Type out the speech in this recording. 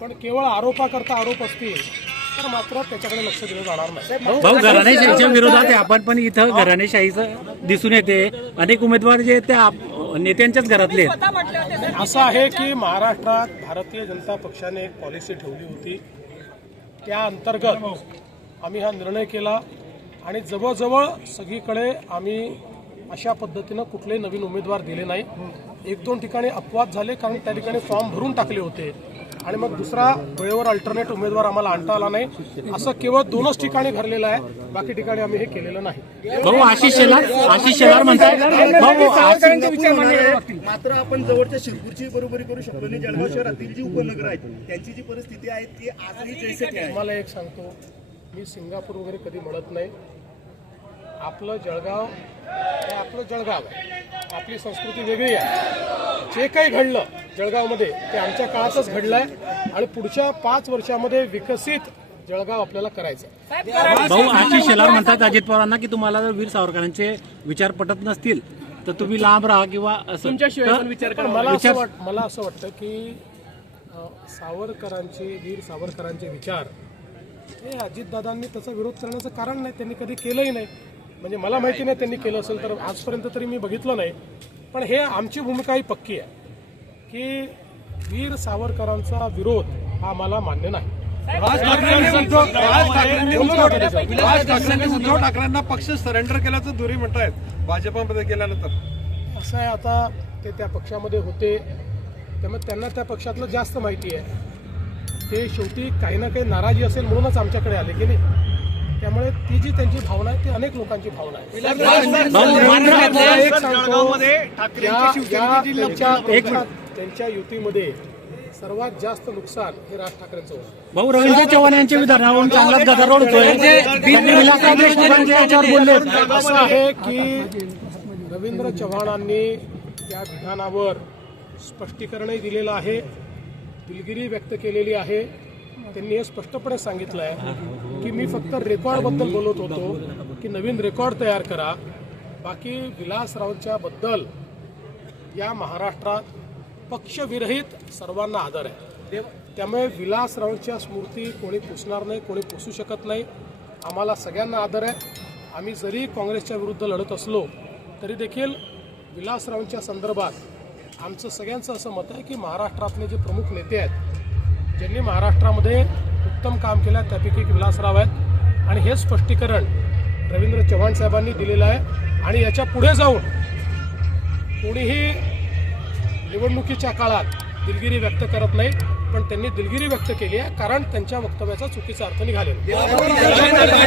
पण केवळ आरोपाकरता आरोप असतील तर मात्र त्याच्याकडे लक्ष दिलं जाणार नाही. भाऊ घराणेशाहीच्या विरोधात आहे. आपण पण इथं घराणेशाहीचं दिसून येते. अनेक उमेदवार जे आहेत ते आप- नेत्यांच्याच घरातले आहेत. असं आहे की महाराष्ट्रात भारतीय जनता पक्षाने एक पॉलिसी ठेवली होती. त्या अंतर्गत आम्ही हा निर्णय केला आणि जवळजवळ सगळीकडे आम्ही अशा पद्धतीनं कुठलेही नवीन उमेदवार दिले नाही. एक दोन ठिकाणी अपवाद झाले कारण त्या ठिकाणी फॉर्म भरून टाकले होते. आणि मग दुसरा वेळेवर अल्टरनेट उमेदवार आम्हाला आणता आला नाही. असं केवळ दोनच ठिकाणी भरलेलं आहे. बाकी ठिकाणी आम्ही हे केलेलं नाही. भाऊ आशिष शेलार आशिष शेलार म्हणतात भाऊ आशिष- मात्र आपण जवळच्या शिरपूरची बरोबरी करू शकलो नाही. जळगाव शहरातील जी उपनगर आहेत त्यांची जी परिस्थिती आहे ती आजही जैसे ती आहे. तुम्हाला एक सांगतो. मी सिंगापूर वगैरे कधी म्हणत नाही. आपलं जळगाव हे आपलं जळगाव आहे. आपली संस्कृती वेगळी आहे. जे काही घडलं जळगावमध्ये. ते आमच्या काळातच घडलं आहे आणि पुढच्या पाच वर्षामध्ये विकसित जळगाव आपल्याला करायचं आहे. भाऊ आशिष शेलार म्हणतात अजित पवारांना की तुम्हाला जर वीर सावरकरांचे विचार पटत नसतील तर तुम्ही लांब राहा किंवा तर- पण मला असं वाट मला असं वाटतं की सावरकरांचे वीर सावरकरांचे विचार हे अजितदादांनी त्याचा विरोध करण्याचं कारण नाही. त्यांनी कधी केलंही नाही. म्हणजे मला माहिती नाही त्यांनी केलं असेल तर आजपर्यंत तरी मी बघितलं नाही. पण हे आमची भूमिका ही पक्की आहे. की वीर सावरकरांचा विरोध हा आम्हाला मान्य नाही. राज ठाकरेंनी उद्धव राज ठाकरेंनी उद्धव राज ठाकरेंनी उद्धव ठाकरेंना पक्ष सरेंडर केल्याचं दुरी म्हणतायत. भाजपामध्ये गेल्यानंतर. असं आहे आता ते त्या पक्षामध्ये होते. त्यामुळे त्यांना त्या पक्षातलं जास्त माहिती आहे. ते शेवटी काही ना काही नाराजी असेल म्हणूनच आमच्याकडे आले की नाही? त्यामुळे ती जी त्यांची भावना आहे ती अनेक लोकांची भावना आहे. मला एक सांगतो, त्यांच्या- युतीमध्ये सर्वात जास्त नुकसान हे राज ठाकरेंचं होतं भाऊ रवींद्र चव्हाण यांच्या विधानावरून चांगलाच गदारोळ होतोय. त्यांनी विलासराव देशमुखांच्या याच्यावर बोलले. असं आहे की रवींद्र चव्हाणांनी त्या विधानावर स्पष्टीकरणही दिलेलं आहे दिलगिरी व्यक्त केलेली आहे. त्यांनी हे स्पष्टपणे सांगितलं आहे की मी फक्त रेकॉर्डबद्दल बोलत होतो की नवीन रेकॉर्ड तयार करा. बाकी विलासरावांच्या बद्दल या महाराष्ट्रात पक्षविरहित सर्वांना आदर आहे. त्यामुळे विलासरावांच्या स्मृती कोणी पुसणार नाही कोणी पुसू शकत नाही. आम्हाला सगळ्यांना आदर आहे. आम्ही जरी काँग्रेसच्या विरुद्ध लढत असलो तरी देखील विलासरावांच्या संदर्भात आमचं सगळ्यांचं असं मत आहे की महाराष्ट्रातले जे प्रमुख नेते आहेत ज्यांनी महाराष्ट्रामध्ये उत्तम काम केलं आहे त्यापैकी एक विलासराव आहेत. आणि हे स्पष्टीकरण रवींद्र चव्हाण साहेबांनी दिलेलं आहे. आणि याच्यापुढे जाऊन कोणीही निवडणुकीच्या काळात दिलगिरी व्यक्त करत नाही पण त्यांनी दिलगिरी व्यक्त केली आहे कारण त्यांच्या वक्तव्याचा चुकीचा अर्थ निघालेला